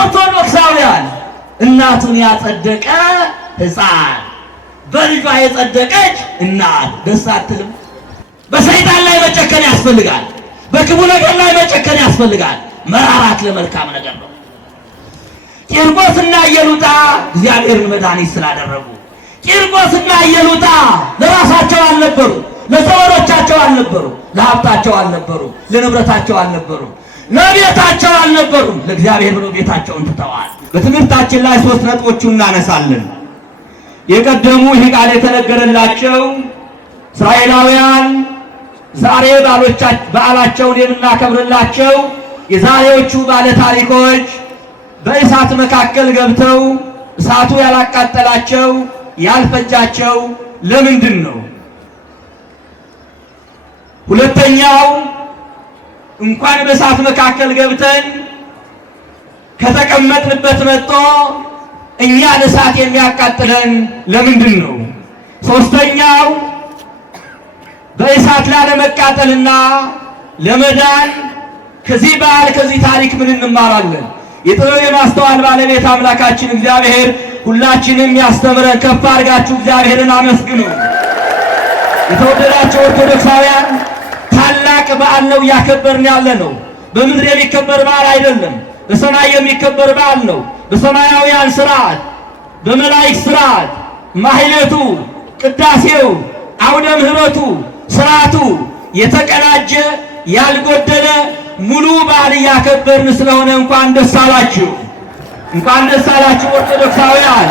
ኦርቶዶክሳውያን እናቱን ያጸደቀ ሕፃን በልጇ የጸደቀች እናት ደስ አትልም? በሰይጣን ላይ መጨከን ያስፈልጋል። በክፉ ነገር ላይ መጨከን ያስፈልጋል። መራራት ለመልካም ነገር ነው። ቂርቆስና ኢየሉጣ እግዚአብሔርን መድኃኒት ስላደረጉ ቂርቆስና ኢየሉጣ ለራሳቸው አልነበሩ፣ ለዘመዶቻቸው አልነበሩ፣ ለሀብታቸው አልነበሩ፣ ለንብረታቸው አልነበሩ፣ ለቤታቸው አልነበሩ። ለእግዚአብሔር ብለው ቤታቸውን ትተዋል። በትምህርታችን ላይ 3 ነጥቦቹን እናነሳለን። የቀደሙ ይህ ቃል የተነገረላቸው እስራኤላውያን ዛሬ በዓላቸውን የምናከብርላቸው የዛሬዎቹ ባለ ታሪኮች በእሳት መካከል ገብተው እሳቱ ያላቃጠላቸው ያልፈጃቸው ለምንድን ነው? ሁለተኛው እንኳን በእሳት መካከል ገብተን ከተቀመጥንበት መጥቶ እኛን እሳት የሚያቃጥለን ለምንድን ነው? ሶስተኛው በእሳት ላለመቃጠልና ለመዳን ከዚህ በዓል ከዚህ ታሪክ ምን እንማራለን? የጥበብ የማስተዋል ባለቤት አምላካችን እግዚአብሔር ሁላችንም ያስተምረን። ከፍ አድርጋችሁ እግዚአብሔርን አመስግኑ። የተወደዳችሁ ኦርቶዶክሳውያን ታላቅ በዓል ነው እያከበርን ያለ ነው። በምድር የሚከበር በዓል አይደለም፣ በሰማይ የሚከበር በዓል ነው። በሰማያውያን ስርዓት፣ በመላእክት ስርዓት ማህሌቱ፣ ቅዳሴው፣ አውደ ምሕረቱ፣ ስርዓቱ የተቀናጀ ያልጎደለ ሙሉ በዓል እያከበርን ስለሆነ እንኳን ደስ አላችሁ፣ እንኳን ደስ አላችሁ ኦርቶዶክሳውያን።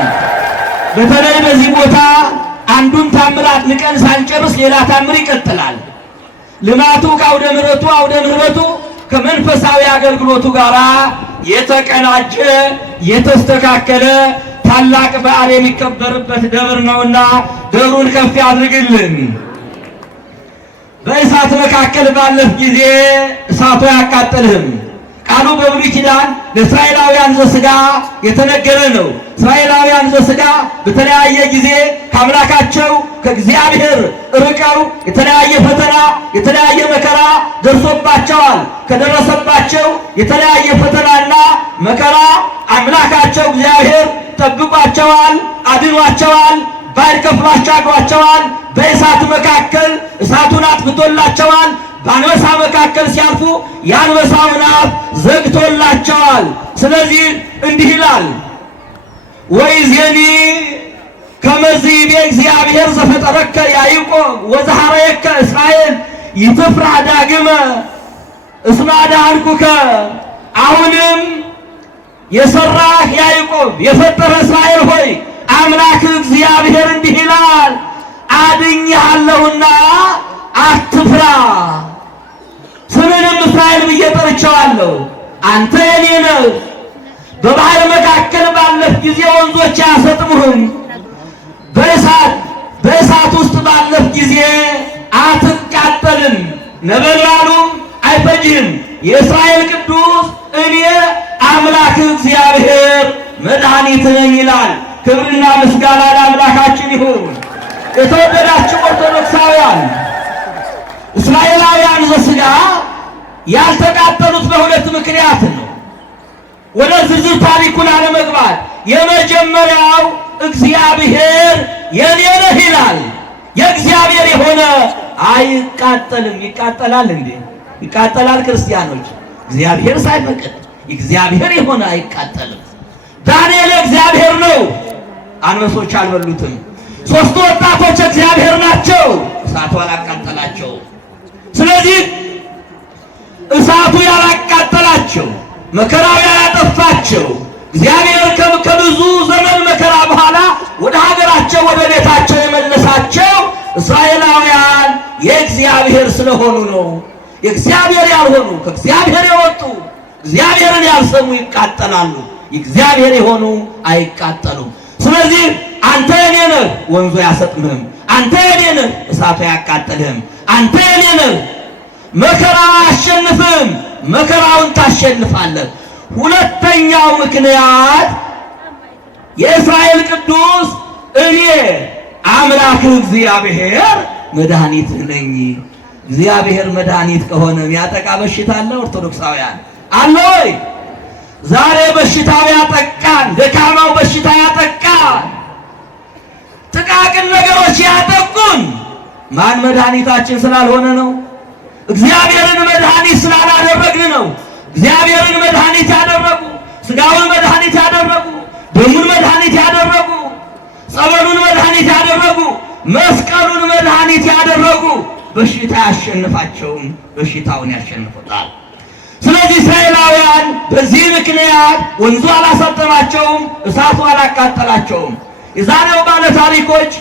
በተለይ በዚህ ቦታ አንዱን ታምራት ንቀን ሳንጨርስ ሌላ ታምር ይቀጥላል። ልማቱ ከአውደ ምሕረቱ አውደ ምሕረቱ ከመንፈሳዊ አገልግሎቱ ጋር የተቀናጀ የተስተካከለ ታላቅ በዓል የሚከበርበት ደብር ነውና ደብሩን ከፍ ያድርግልን። በእሳት መካከል ባለፍ ጊዜ እሳቱ አያቃጥልህም። ቃሉ በብሉይ ኪዳን ለእስራኤላውያን ዘሥጋ የተነገረ ነው። እስራኤላውያን ዘሥጋ በተለያየ ጊዜ ከአምላካቸው ከእግዚአብሔር ርቀው የተለያየ ፈተና የተለያየ መከራ ደርሶባቸዋል። ከደረሰባቸው የተለያየ ፈተናና መከራ አምላካቸው እግዚአብሔር ጠብቋቸዋል፣ አድኗቸዋል፣ ባሕር ከፍሏቸው አድሯቸዋል። በእሳት መካከል እሳቱን አጥፍቶላቸዋል። በአንበሳ መካከል ሲያልፉ የአንበሳውን አፍ ዘግቶላቸዋል። ስለዚህ እንዲህ ይላል ወይዜኒ ከመ ይቤ እግዚአብሔር ዘፈጠረከ ያዕቆብ ወዘሐረየከ እስራኤል ይትፍራህ ዳግመ እስመ አድኃንኩከ። አሁንም የሰራህ ያዕቆብ የፈጠረ እስራኤል ሆይ አምላክ እግዚአብሔር እንዲህ ይላል አድኜሃለሁና አትፍራ። ስምንም እስራኤል ብዬ ጠርቼዋለሁ። አንተ የኔ ነህ። በባሕር መካከል ባለፍ ጊዜ ወንዞች አያሰጥሙህም። በእሳት ውስጥ ባለፍ ጊዜ አትቃጠልም፣ ነበልባሉም አይፈጅህም። የእስራኤል ቅዱስ እኔ አምላክ እግዚአብሔር መድኃኒት ነኝ ይላል። ክብርና ምስጋና ለአምላካችን ይሁን። የተወደዳችሁ ኦርቶዶክሳውያን እስራኤላውያን ዘሥጋ ያልተቃጠሉት በሁለት ምክንያት ነው። ወደ ዝርዝር ታሪኩን አለመግባት፣ የመጀመሪያው እግዚአብሔር የኔ ነህ ይላል። የእግዚአብሔር የሆነ አይቃጠልም። ይቃጠላል እንዴ? ይቃጠላል ክርስቲያኖች። እግዚአብሔር ሳይፈቅድ እግዚአብሔር የሆነ አይቃጠልም። ዳንኤል እግዚአብሔር ነው፣ አንበሶች አልበሉትም። 3 ወጣቶች እግዚአብሔር ናቸው፣ እሳቱ አላቃጠላቸው። ስለዚህ እሳቱ ያላቃጠላቸው መከራው ያላጠፋቸው እግዚአብሔር ከብዙ ዘመን መከራ በኋላ ወደ ሀገራቸው ወደ ቤታቸው የመለሳቸው እስራኤላውያን የእግዚአብሔር ስለሆኑ ነው። የእግዚአብሔር ያልሆኑ ከእግዚአብሔር የወጡ እግዚአብሔርን ያልሰሙ ይቃጠላሉ። የእግዚአብሔር የሆኑ አይቃጠሉም። ስለዚህ አንተ የኔ ነህ፣ ወንዙ አያሰጥምህም። አንተ የኔ ነህ፣ እሳቱ አያቃጥልህም። አንተ የኔ ነህ፣ መከራው አያሸንፍህም፣ መከራውን ታሸንፋለህ። ሁለተኛው ምክንያት የእስራኤል ቅዱስ እኔ አምላክ እግዚአብሔር መድኃኒት ነኝ። እግዚአብሔር መድኃኒት ከሆነ የሚያጠቃ በሽታ አለ? ኦርቶዶክሳውያን አለ ወይ? ዛሬ በሽታው ያጠቃን፣ ደካማው በሽታ ያጠቃን፣ ጥቃቅን ነገሮች ያጠቁን ማን መድኃኒታችን ስላልሆነ ነው። እግዚአብሔርን መድኃኒት ስላላደረግን ነው። እግዚአብሔርን መድኃኒት ያደረጉ፣ ስጋውን መድኃኒት ያደረጉ፣ ደሙን መድኃኒት ያደረጉ፣ ጸበሉን መድኃኒት ያደረጉ፣ መስቀሉን መድኃኒት ያደረጉ በሽታ ያሸንፋቸውም፣ በሽታውን ያሸንፉታል። ስለዚህ እስራኤላውያን በዚህ ምክንያት ወንዙ አላሰጠማቸውም፣ እሳቱ አላቃጠላቸውም። የዛሬው ባለ ታሪኮች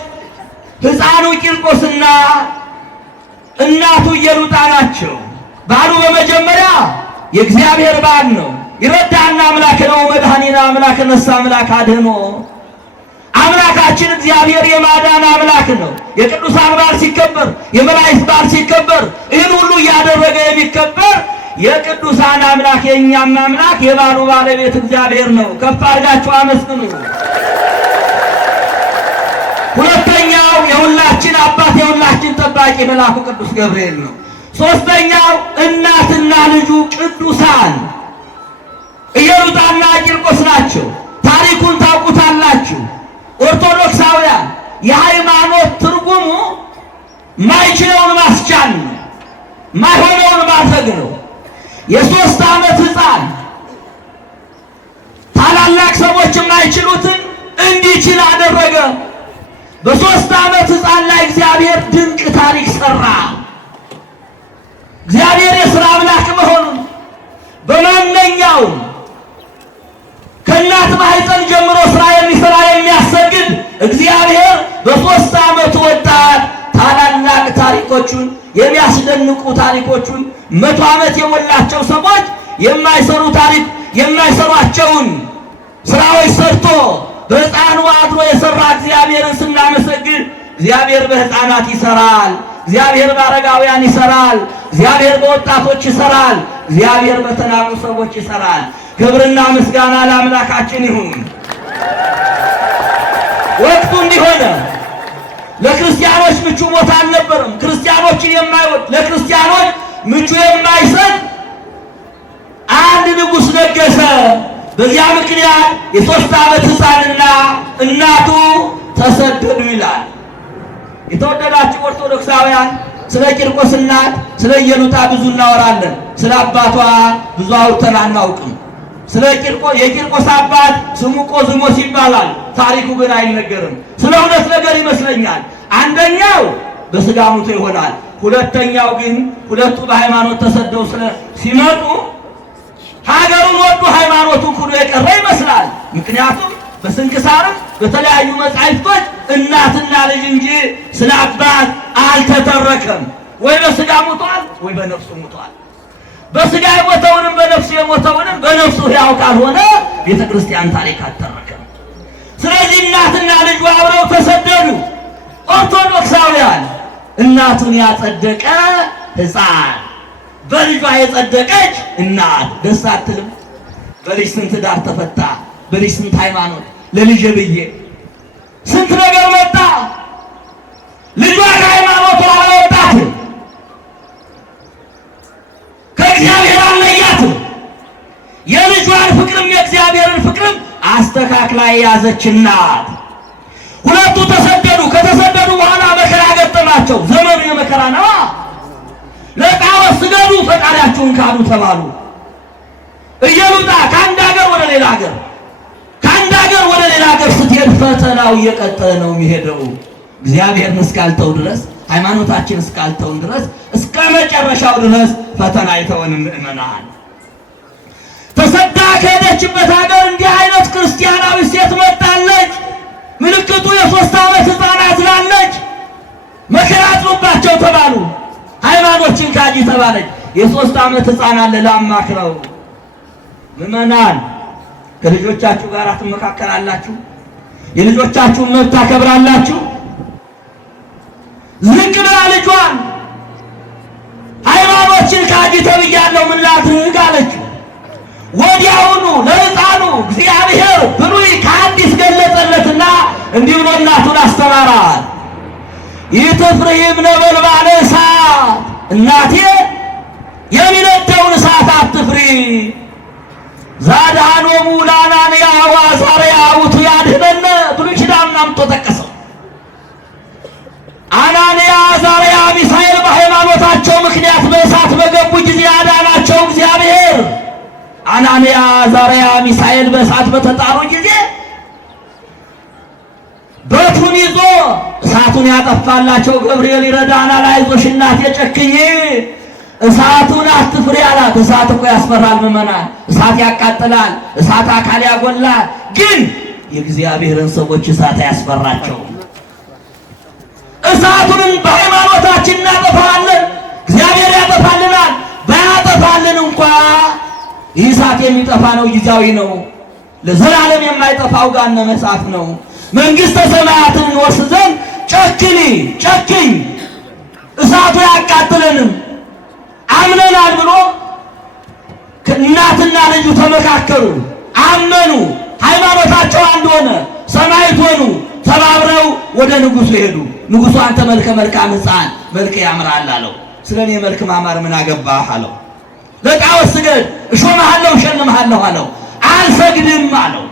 ሕፃኑ ቂርቆስና እናቱ ኢየሉጣ ናቸው። በዓሉ በመጀመሪያ የእግዚአብሔር በዓል ነው። ይረዳና አምላክ ነው። መድኃኒነ አምላክ ነሳ አምላክ አድኅኖ። አምላካችን እግዚአብሔር የማዳን አምላክ ነው። የቅዱሳን በዓል ሲከበር፣ የመላእክት በዓል ሲከበር ይህን ሁሉ እያደረገ የሚከበር የቅዱሳን አምላክ የእኛም አምላክ የበዓሉ ባለቤት እግዚአብሔር ነው። ከፍ አድርጋችሁ አመስግኑ። ሁለተኛው የሁላችን አባት የሁላችን ጠባቂ መልአኩ ቅዱስ ገብርኤል ነው። ሶስተኛው እናትና ልጁ ቅዱሳን ኢየሉጣና ቂርቆስ ናቸው። ታሪኩን ታውቁታላችሁ። ኦርቶዶክሳውያን የሃይማኖት ትርጉሙ ማይችለውን ማስቻል ነው፣ ማይሆነውን ማድረግ ነው። የ3 ዓመት ሕፃን ታላላቅ ሰዎች የማይችሉትን እንዲችል አደረገ። በ3 ዓመት ሕፃን ላይ እግዚአብሔር ድንቅ ታሪክ ሰራ። እግዚአብሔር የሥራ አምላክ መሆኑን በማንኛውም ከእናት ማኅፀን ጀምሮ ሥራ የሚሠራ የሚያሰግድ እግዚአብሔር በ3 ዓመት ወጣት ታላላቅ ታሪኮቹን የሚያስደንቁ ታሪኮቹን 100 ዓመት የሞላቸው ሰዎች የማይሰሯቸውን ሥራዎች ሰርቶ በሕፃኑ አድሮ የሠራ እግዚአብሔርን ስናመሰግን እግዚአብሔር በሕፃናት ይሠራል። እግዚአብሔር በአረጋውያን ይሠራል። እግዚአብሔር በወጣቶች ይሠራል። እግዚአብሔር በተናቁ ሰዎች ይሠራል። ክብርና ምስጋና ለአምላካችን ይሁን። ወቅቱ እንዲሆነ ለክርስቲያኖች ምቹ ቦታ አልነበረም። ክርስቲያኖችን የማይወድ ለክርስቲያኖች ምቹ የማይሰጥ አንድ ንጉሥ ነገሰ። በዚያ ምክንያት የ3 ዓመት ሕፃንና እናቱ ተሰደዱ ይላል። የተወደዳችሁ ኦርቶዶክሳውያን ስለ ቂርቆስ እናት ስለ ኢየሉጣ ብዙ እናወራለን። ስለ አባቷ ብዙ አውርተን አናውቅም። ስለ የቂርቆስ አባት ስሙ ቆዝሞስ ይባላል። ታሪኩ ግን አይነገርም። ስለ 2 ነገር ይመስለኛል። አንደኛው በሥጋ ሙቶ ይሆናል። ሁለተኛው ግን ሁለቱ በሃይማኖት ተሰደው ሲመጡ ሀገሩን ወዱ ሃይማኖቱን ሁሉ የቀረ ይመስላል። ምክንያቱም በስንክሳርም በተለያዩ መጻሕፍቶች እናትና ልጅ እንጂ ስለ አባት አልተተረከም። ወይ በሥጋ ሙቷል ወይ በነፍሱ ሙቷል። በሥጋ የሞተውንም በነፍሱ የሞተውንም በነፍሱ ሕያው ካልሆነ ቤተ ክርስቲያን ታሪክ አልተረከም። ስለዚህ እናትና ልጁ አብረው ተሰደዱ። ኦርቶዶክሳውያን እናቱን ያጸደቀ ሕፃን በልጇ የጸደቀች እናት ደስ አትልም? በልጅ ስንት ዳር ተፈታ፣ በልጅ ስንት ሃይማኖት፣ ለልጅ ብዬ ስንት ነገር መጣ። ልጇ ከሃይማኖቷ አልወጣትም፣ ከእግዚአብሔር አልለያትም። የልጇን ፍቅርም የእግዚአብሔርን ፍቅርም አስተካክላ የያዘች እናት። ሁለቱ ተሰደዱ። ከተሰደዱ በኋላ መከራ ገጠማቸው። ዘመኑ የመከራ ነዋ። ለጣዖት ስገዱ፣ ፈጣሪያችሁን ካዱ ተባሉ። ኢየሉጣ ከአንድ ሀገር ወደ ሌላ ሀገር ከአንድ ሀገር ወደ ሌላ ሀገር ስትሄድ ፈተናው እየቀጠለ ነው የሚሄደው። እግዚአብሔርን እስካልተው ድረስ ሃይማኖታችን እስካልተውን ድረስ እስከ መጨረሻው ድረስ ፈተና አይተወንም። ምእመናን ተሰዳ ከሄደችበት ሀገር እንዲህ አይነት ክርስቲያናዊ ሴት መጣለች። ምልክቱ የ3 ዓመት ሕፃናት ላለች። መከራ አጥሎባቸው ተባሉ። ሃይማኖችን ካጂ ተባለች። የ3 ዓመት ሕፃን አለ ላማክረው። ምእመናን ከልጆቻችሁ ጋር ትመካከራላችሁ? የልጆቻችሁን መብት ታከብራላችሁ? ዝቅ ብላ ልጇን ሃይማኖችን ካጂ ተብያለሁ ምን ላድርግ አለችው። ወዲያውኑ ለሕፃኑ እግዚአብሔር ብሉይ ከአዲስ ገለጸለትና እንዲህ ብሎ እናቱን አስተማራት። ይትፍሪም ነበልባለ እሳት፣ እናቴ የሚነደውን እሳት አትፍሪ። ዛዳኖሙ ለአናንያ ወአዛርያ ውእቱ ያድኅነነ ብሉይ ኪዳን አምጥቶ ጠቀሰው። አናንያ አዛርያ ሚሳኤል በሃይማኖታቸው ምክንያት በእሳት በገቡ ጊዜ ያዳናቸው እግዚአብሔር። አናንያ አዛርያ ሚሳኤል በእሳት በተጣሩ ጊዜ በቱን ይዞ እሳቱን ያጠፋላቸው ገብርኤል ይረዳናል፣ አይዞሽ እናቴ ጨክኝ፣ እሳቱን አትፍሪ አላት። እሳት እኮ ያስፈራል ምዕመናን፣ እሳት ያቃጥላል፣ እሳት አካል ያጎላል። ግን የእግዚአብሔርን ሰዎች እሳት አያስፈራቸውም። እሳቱንም በሃይማኖታችን እናጠፋለን፣ እግዚአብሔር ያጠፋልናል። ባያጠፋልን እንኳ ይህ እሳት የሚጠፋ ነው፣ ጊዜያዊ ነው። ለዘላለም የማይጠፋው ገሃነመ እሳት ነው። መንግሥተ ሰማያትን እንወርስ ዘንድ ጨክኝ እሳቱ ያቃጥለንም አምነናል ብሎ እናትና ልጁ ተመካከሩ፣ አመኑ፣ ሃይማኖታቸው አንድ ሆነ፣ ሰማዕት ሆኑ። ተባብረው ወደ ንጉሡ ሄዱ። ንጉሡ አንተ መልከ መልካም ሕፃን መልክ ያምራል አለው። ስለ እኔ መልክ ማማር ምን አገባህ አለው። ለጣዖት ስገድ እሾምሃለሁ እሸልምሃለሁ አለው። አልሰግድም አለው።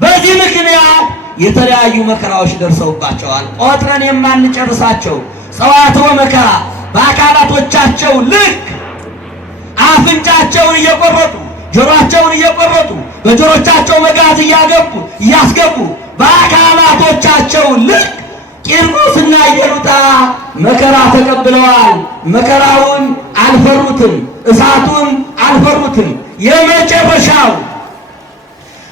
በዚህ ምክንያት የተለያዩ መከራዎች ደርሰውባቸዋል። ቆጥረን የማንጨርሳቸው ጸዋትወ መከራ በአካላቶቻቸው ልክ አፍንጫቸውን እየቆረጡ ጆሮአቸውን እየቆረጡ በጆሮቻቸው መጋዝ እያስገቡ በአካላቶቻቸው ልክ ቂርቆስና ኢየሉጣ መከራ ተቀብለዋል። መከራውን አልፈሩትም፣ እሳቱን አልፈሩትም። የመጨረሻው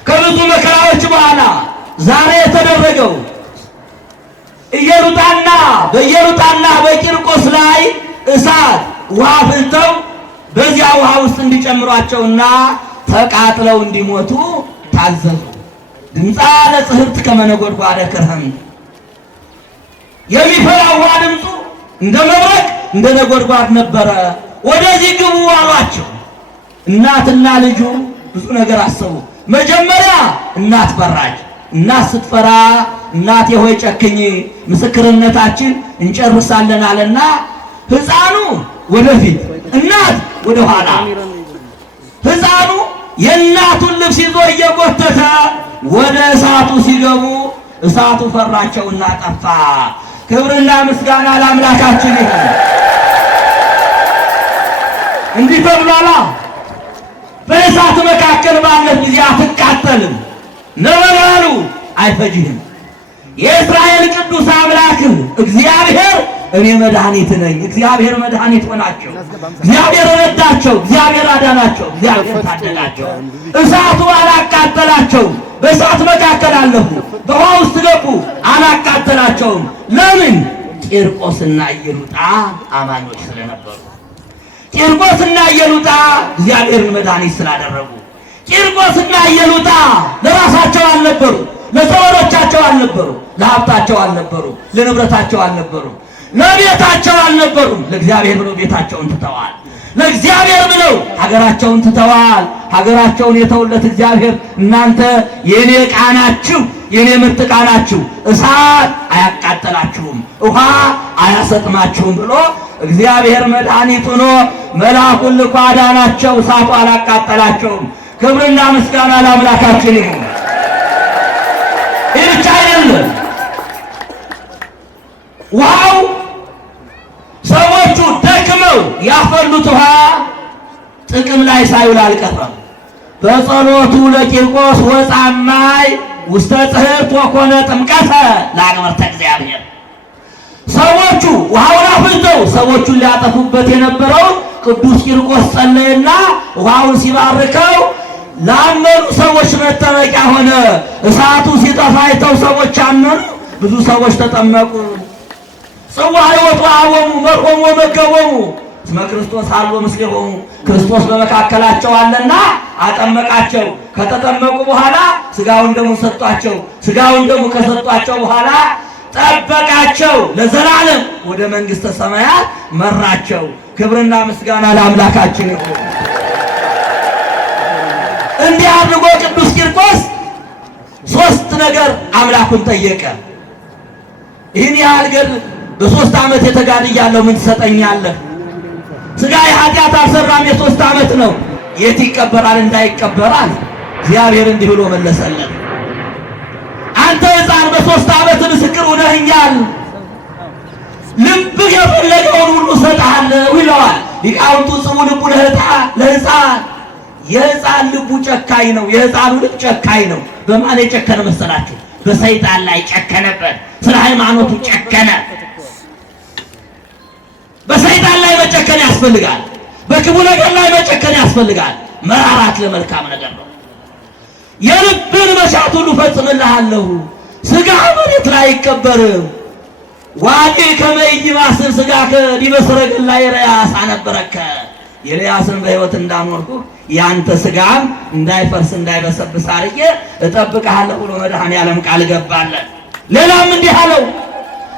ከብዙ መከራዎች በኋላ ዛሬ የተደረገው በኢየሉጣና በቂርቆስ ላይ እሳት ውሃ ፍልተው በዚያ ውሃ ውስጥ እንዲጨምሯቸውና ተቃጥለው እንዲሞቱ ታዘዙ። ድምፃ ለጽሕፍት ከመነጎድጓደ ክርህምት የሚፈላው ውሃ ድምፁ እንደ መብረቅ እንደ ነጎድጓድ ነበረ። ወደዚህ ግቡ አሏቸው። እናትና ልጁ ብዙ ነገር አሰቡ። መጀመሪያ እናት ፈራች። እናት ስትፈራ እናቴ ሆይ ጨክኝ፣ ምስክርነታችን እንጨርሳለን አለና ሕፃኑ ወደፊት እናት ወደ ኋላ። ሕፃኑ የእናቱን ልብስ ይዞ እየጎተተ ወደ እሳቱ ሲገቡ እሳቱ ፈራቸውና ጠፋ። ክብርና ምስጋና ለአምላካችን ይሁን። እንዲህ ተብሏላ፣ በእሳት መካከል ባለፍ ጊዜ አትቃጠልም፣ ነበልባሉ አይፈጅህም። የእስራኤል ቅዱስ አምላክ እግዚአብሔር እኔ መድኃኒት ነኝ። እግዚአብሔር መድኃኒት ሆናቸው፣ እግዚአብሔር ረዳቸው፣ እግዚአብሔር አዳናቸው፣ እግዚአብሔር ታደጋቸው። እሳቱ አላቃጠላቸውም። በእሳት መካከል አለፉ፣ በውሃ ውስጥ ገቡ፣ አላቃጠላቸውም። ለምን? ቂርቆስና ኢየሉጣ አማኞች ስለነበሩ። ቂርቆስና ኢየሉጣ እግዚአብሔርን መድኃኒት ስላደረጉ። ቂርቆስና ኢየሉጣ ለራሳቸው አልነበሩ፣ ለዘመዶቻቸው አልነበሩ፣ ለሀብታቸው አልነበሩ፣ ለንብረታቸው አልነበሩ፣ ለቤታቸው አልነበሩም። ለእግዚአብሔር ብለው ቤታቸውን ትተዋል። ለእግዚአብሔር ብለው ሀገራቸውን ትተዋል። ሀገራቸውን የተውለት እግዚአብሔር እናንተ የኔ ዕቃ ናችሁ፣ የኔ ምርጥ ዕቃ ናችሁ፣ እሳት አያቃጠላችሁም፣ ውሃ አያሰጥማችሁም ብሎ እግዚአብሔር መድኃኒት ሆኖ መልአኩን ልኮ አዳናቸው። እሳቱ አላቃጠላቸውም። ክብርና ምስጋና ለአምላካችን ይሁን። ይህ ብቻ አይደለም። ውሃው ሰዎቹ ደክመው ያፈሉት ውሃ ጥቅም ላይ ሳይውል አልቀረም። በጸሎቱ ለቂርቆስ ወጻማይ ውስተ ጽሕርት ወኮነ ጥምቀተ ለአግብርተ እግዚአብሔር። ሰዎቹ ውሃውን አፍልተው ሰዎቹን ሊያጠፉበት የነበረው ቅዱስ ቂርቆስ ጸለየና ውሃውን ሲባርከው ላመኑ ሰዎች መጠመቂያ ሆነ። እሳቱ ሲጠፋ አይተው ሰዎች አመኑ፣ ብዙ ሰዎች ተጠመቁ። ጽዋ ሕይወት ወሀቦሙ መርሆሙ ወመገቦሙ እስመ ክርስቶስ አልቦ ምስሌሆሙ። ክርስቶስ በመካከላቸው አለና አጠመቃቸው። ከተጠመቁ በኋላ ስጋውን ደሙ ሰጧቸው። ስጋውን ደሙ ከሰጧቸው በኋላ ጠበቃቸው፣ ለዘላለም ወደ መንግሥተ ሰማያት መራቸው። ክብርና ምስጋና ለአምላካችን ይሁን። እንዲህ አድርጎ ቅዱስ ቂርቆስ ሶስት ነገር አምላኩን ጠየቀ። ይህን ያህል ገድል በ3 ዓመት የተጋድያለሁ፣ ምን ትሰጠኛለህ? ሥጋ የኃጢአት አልሰራም፣ የ3 ዓመት ነው። የት ይቀበራል? እንዳይቀበራል። እግዚአብሔር እንዲህ ብሎ መለሰለት፣ አንተ ሕፃን በ3 ዓመት ምስክር ሆነኸኛል፣ ልብህ የፈለገውን ሁሉ እሰጥሃለሁ ይለዋል። ሊቃውንቱ ጽሙ ልቡ ለሕፃን የሕፃን ልቡ ጨካኝ ነው። የሕፃኑ ልብ ጨካኝ ነው። በማን የጨከነ መሰላችሁ? በሰይጣን ላይ ጨከነበት። ስለ ሃይማኖቱ ጨከነ። በሰይጣን ላይ መጨከን ያስፈልጋል። በክፉ ነገር ላይ መጨከን ያስፈልጋል። መራራት ለመልካም ነገር ነው። የልብን መሻት ሁሉ ፈጽምልሃለሁ። ሥጋ መሬት ላይ አይቀበርም። ዋዲ ከመይማስን ሥጋ ከዲበ ሰረገላ ኤልያስ አነበረከ። ኤልያስን በሕይወት እንዳኖርኩ ያንተ ሥጋም እንዳይፈርስ እንዳይበሰብስ አድርጌ እጠብቅሃለሁ ብሎ መድኃኔዓለም ቃል ገባለን። ሌላም እንዲህ አለው፣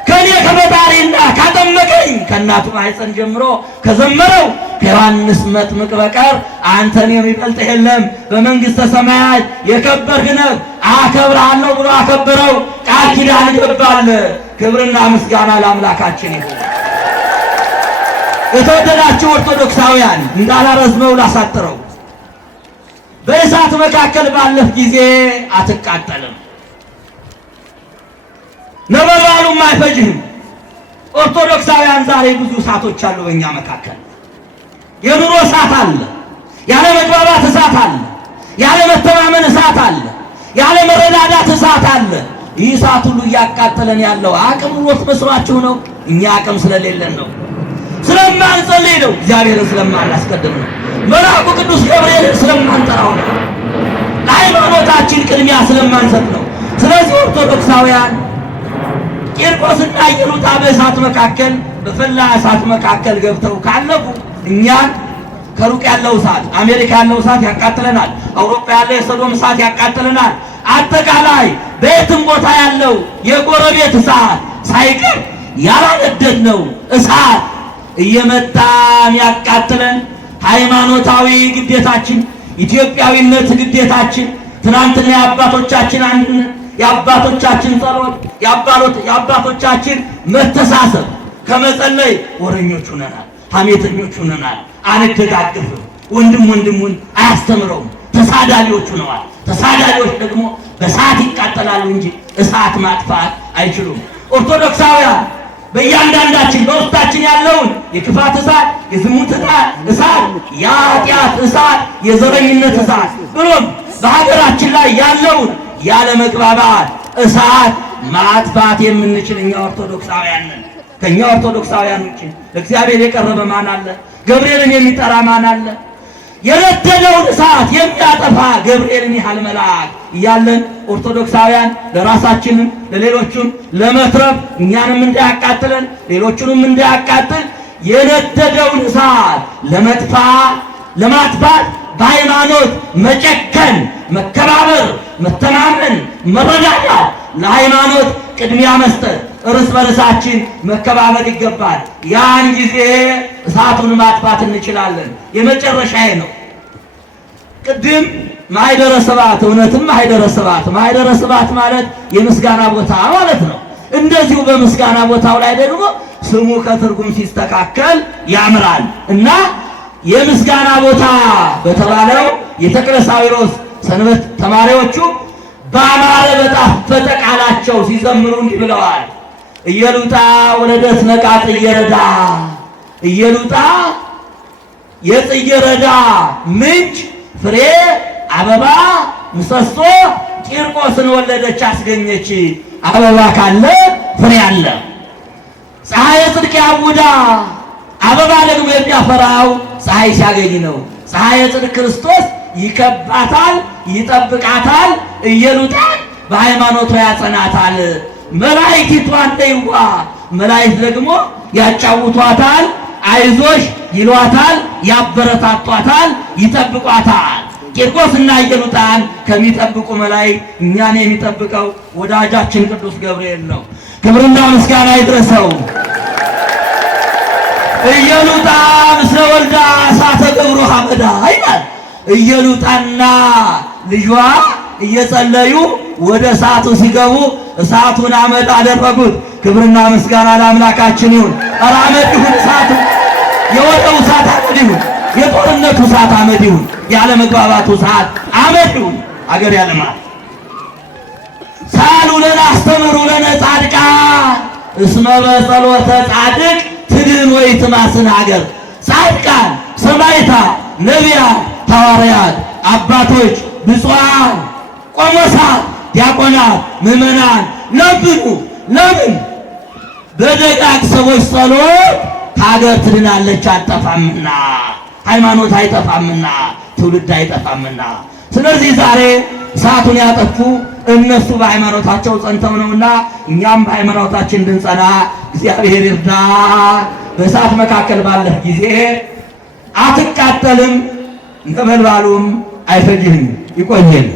ከኔ ከፈጣሪና ካጠመቀኝ ከእናቱ ማኅፀን ጀምሮ ከዘመረው ከዮሐንስ መጥምቅ በቀር አንተን የሚበልጥ የለም። በመንግሥተ ሰማያት የከበርህ ነህ፣ አከብርሃለሁ ብሎ አከበረው። ቃል ኪዳን ገባል። ክብርና ምስጋና ለአምላካችን ይሁን። የተወደዳችሁ ኦርቶዶክሳውያን እንዳላረዝመው ላሳጥረው፣ በእሳት መካከል ባለፍ ጊዜ አትቃጠልም፣ ነበልባሉም አይፈጅህም። ኦርቶዶክሳውያን ዛሬ ብዙ እሳቶች አሉ በእኛ መካከል። የኑሮ እሳት አለ፣ ያለ መግባባት እሳት አለ፣ ያለ መተማመን እሳት አለ፣ ያለ መረዳዳት እሳት አለ። ይህ እሳት ሁሉ እያቃጠለን ያለው አቅም ኖሮት መስሏችሁ ነው? እኛ አቅም ስለሌለን ነው። ስለማንጸልይ ነው። እግዚአብሔርን ስለማናስቀድም ነው። መልአኩ ቅዱስ ገብርኤልን ስለማንጠራው ነው። ለሃይማኖታችን ቅድሚያ ስለማንሰጥ ነው። ስለዚህ ኦርቶዶክሳውያን ቂርቆስና ኢየሉጣ በእሳት መካከል በፈላ እሳት መካከል ገብተው ካለፉ እኛን ከሩቅ ያለው እሳት፣ አሜሪካ ያለው እሳት ያቃጥለናል። አውሮፓ ያለው የሰዶም እሳት ያቃጥለናል። አጠቃላይ በየትም ቦታ ያለው የጎረቤት እሳት ሳይቀር ያላነደድነው እሳት እየመጣን ያቃጥለን። ሃይማኖታዊ ግዴታችን፣ ኢትዮጵያዊነት ግዴታችን፣ ትናንትና የአባቶቻችን አንድነት፣ የአባቶቻችን ጸሎት፣ የአባቶቻችን መተሳሰብ ከመጸለይ ወረኞች ሆነናል፣ ሐሜተኞች ሆነናል። አንደጋግፍም። ወንድም ወንድሙን አያስተምረውም። ተሳዳቢዎች ሆነዋል። ተሳዳቢዎች ደግሞ በእሳት ይቃጠላሉ እንጂ እሳት ማጥፋት አይችሉም። ኦርቶዶክሳውያን በእያንዳንዳችን በውስጣችን ያለውን የክፋት እሳት፣ የዝሙት እሳት፣ የኃጢአት እሳት፣ የዘረኝነት እሳት ብሎም በሀገራችን ላይ ያለውን ያለመግባባት እሳት ማጥፋት የምንችል እኛ ኦርቶዶክሳውያን ነን። ከእኛ ኦርቶዶክሳውያን ውጭ ለእግዚአብሔር የቀረበ ማን አለ? ገብርኤልን የሚጠራ ማን አለ? የነደደውን እሳት የሚያጠፋ ገብርኤልን ያህል መልአክ እያለን ኦርቶዶክሳውያን ለራሳችንም ለሌሎቹም ለመትረፍ እኛንም እንዳያቃጥለን ሌሎቹንም እንዳያቃጥል የነደደውን እሳት ለማጥፋት በሃይማኖት መጨከን፣ መከባበር፣ መተማመን፣ መረዳዳት፣ ለሃይማኖት ቅድሚያ መስጠት፣ እርስ በርሳችን መከባበር ይገባል። ያን ጊዜ እሳቱን ማጥፋት እንችላለን። የመጨረሻዬ ነው። ቅድም ማኅደረ ስብሐት፣ እውነትም ማኅደረ ስብሐት፣ ማኅደረ ስብሐት ማለት የምስጋና ቦታ ማለት ነው። እንደዚሁ በምስጋና ቦታው ላይ ደግሞ ስሙ ከትርጉም ሲስተካከል ያምራል እና የምስጋና ቦታ በተባለው የተክለ ሳዊሮስ ሰንበት ተማሪዎቹ በአማረ በጣፈጠ ቃላቸው ሲዘምሩ እንዲህ ብለዋል። ኢየሉጣ ወለደት ነቃ ጽጌረዳ፣ ኢየሉጣ የጽጌረዳ ምንጭ ፍሬ አበባ ምሰሶ ቂርቆስን ወለደች አስገኘች። አበባ ካለ ፍሬ አለ። ፀሐይ ጽድቅ ያውዳ፣ አበባ ደግሞ የሚያፈራው ፀሐይ ሲያገኝ ነው። ፀሐይ ጽድቅ ክርስቶስ ይከባታል፣ ይጠብቃታል፣ ኢየሉጣን በሃይማኖቷ ያጸናታል። መላእክቲቷን ተይዋ፣ መላእክት ደግሞ ያጫውቷታል፣ አይዞሽ ይሏታል፣ ያበረታቷታል፣ ይጠብቋታል። ቂርቆስና ኢየሉጣን ከሚጠብቁ መላእክት እኛን የሚጠብቀው ወዳጃችን ቅዱስ ገብርኤል ነው። ክብርና ምስጋና ይድረሰው። ኢየሉጣ ምስለ ወልዳ እሳተ ገብሮ ሐመዳ ይላል። ኢየሉጣና ልጇ እየጸለዩ ወደ እሳቱ ሲገቡ እሳቱን አመድ አደረጉት። ክብርና ምስጋና ለአምላካችን ይሁን። ኧረ አመድ ይሁን እሳቱ፣ የወደው እሳት አመድ ይሁን። የጦርነቱ ሰዓት አመድ ይሁን፣ ያለ መግባባቱ ሰዓት አመድ ይሁን። አገር ያለማል። ሳሉ ለነ አስተምሩ ለነ ጻድቃን እስመ በጸሎተ ጻድቅ ትድን ወይ ትማስን ሀገር። ጻድቃን፣ ሰማዕታት፣ ነቢያት፣ ሐዋርያት፣ አባቶች፣ ብፁዓን፣ ቆሞሳት፣ ዲያቆናት፣ ምዕመናን ለምኑ። ለምን? በደጋግ ሰዎች ጸሎት ሀገር ትድናለች፣ አትጠፋምና፣ ሃይማኖት አይጠፋምና፣ ትውልድ አይጠፋምና። ስለዚህ ዛሬ እሳቱን ያጠፉ እነሱ በሃይማኖታቸው ጸንተው ነውና እኛም በሃይማኖታችን እንድንጸና እግዚአብሔር ይርዳ። በእሳት መካከል ባለህ ጊዜ አትቃጠልም፣ ነበልባሉም አይፈጅህም። ይቆየን።